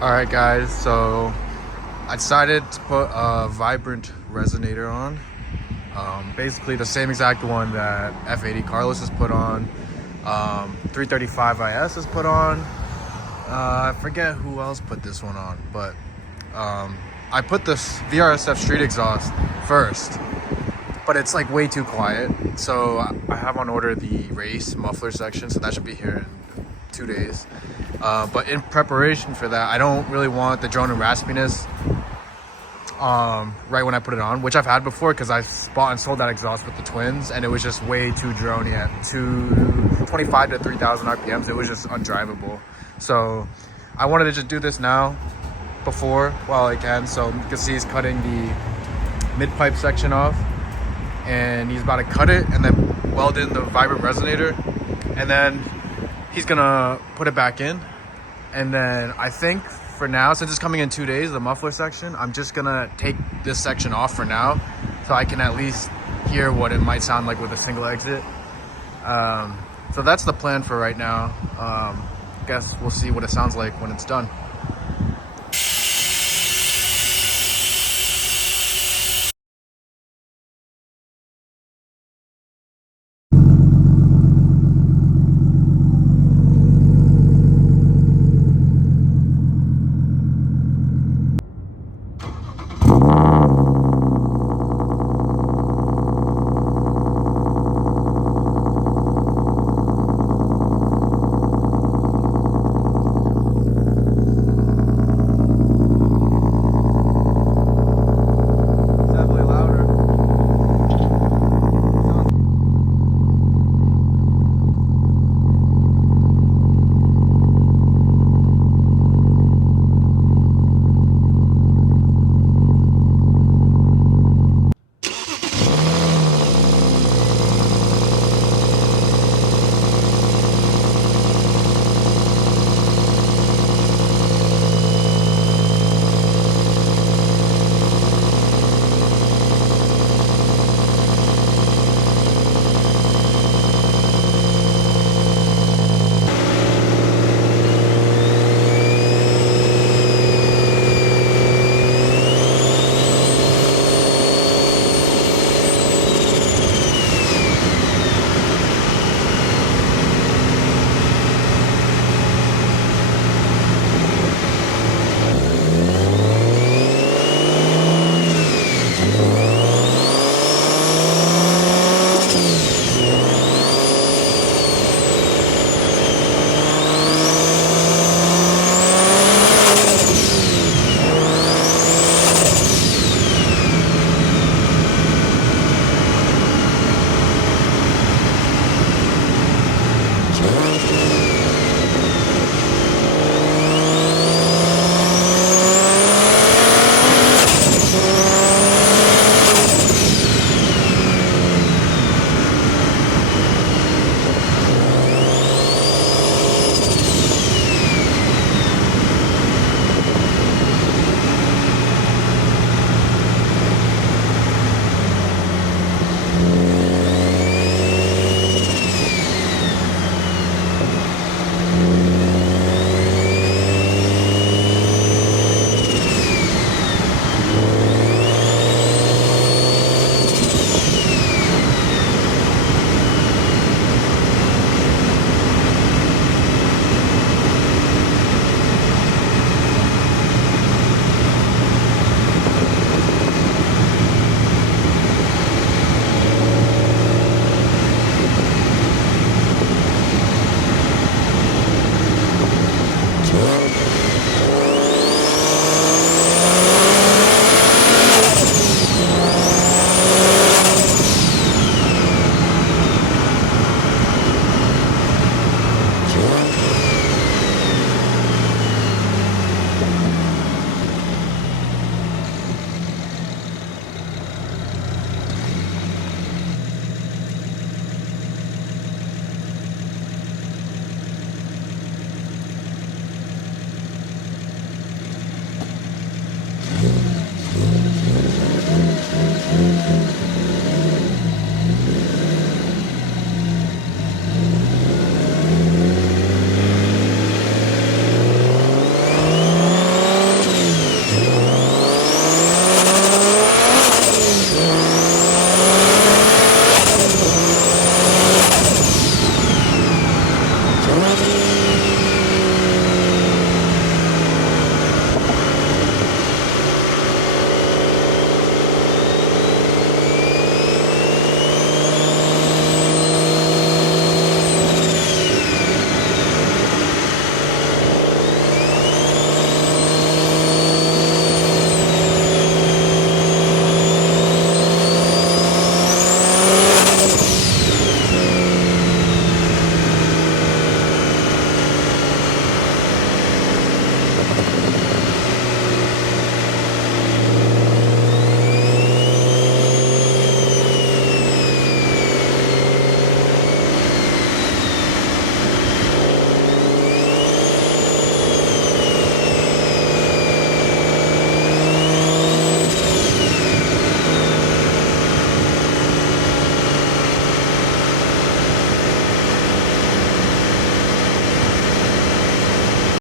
All right, guys, so I decided to put a vibrant resonator on. Basically the same exact one that F80 Carlos has put on, 335 IS has put on. I forget who else put this one on, but I put this VRSF Street Exhaust first, but it's like way too quiet. So I have on order the race muffler section, so that should be here in 2 days. But in preparation for that, I don't really want the drone and raspiness right when I put it on, which I've had before because I bought and sold that exhaust with the twins, and it was just way too drony at 225 to 3,000 RPMs. It was just undrivable. So I wanted to just do this now before while I can. So you can see he's cutting the mid pipe section off, and he's about to cut it and then weld in the vibrant resonator, and then he's gonna put it back in. And then I think for now, since it's coming in 2 days, the muffler section, I'm just gonna take this section off for now so I can at least hear what it might sound like with a single exit. So that's the plan for right now. Guess we'll see what it sounds like when it's done.